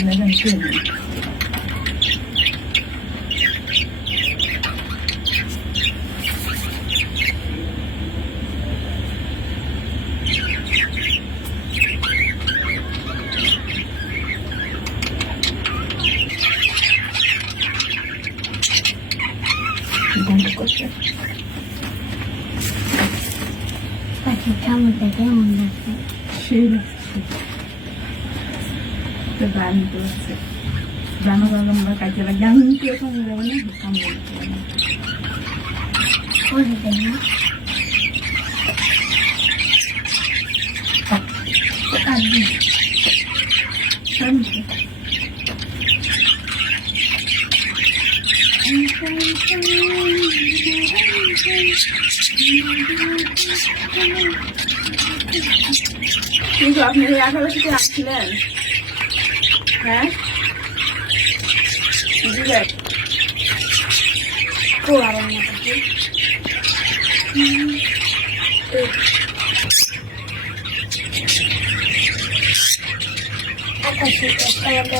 应该在这里。吃的。তো গান করছে জানো জানো আমরা কাজে লাগে আমি কি যাব না কাম বলতে কিন্তু আপনি এই থেকে আসছিলেন? হ্যাঁ বুঝলেন তো আর না পাখি আকাশে একটা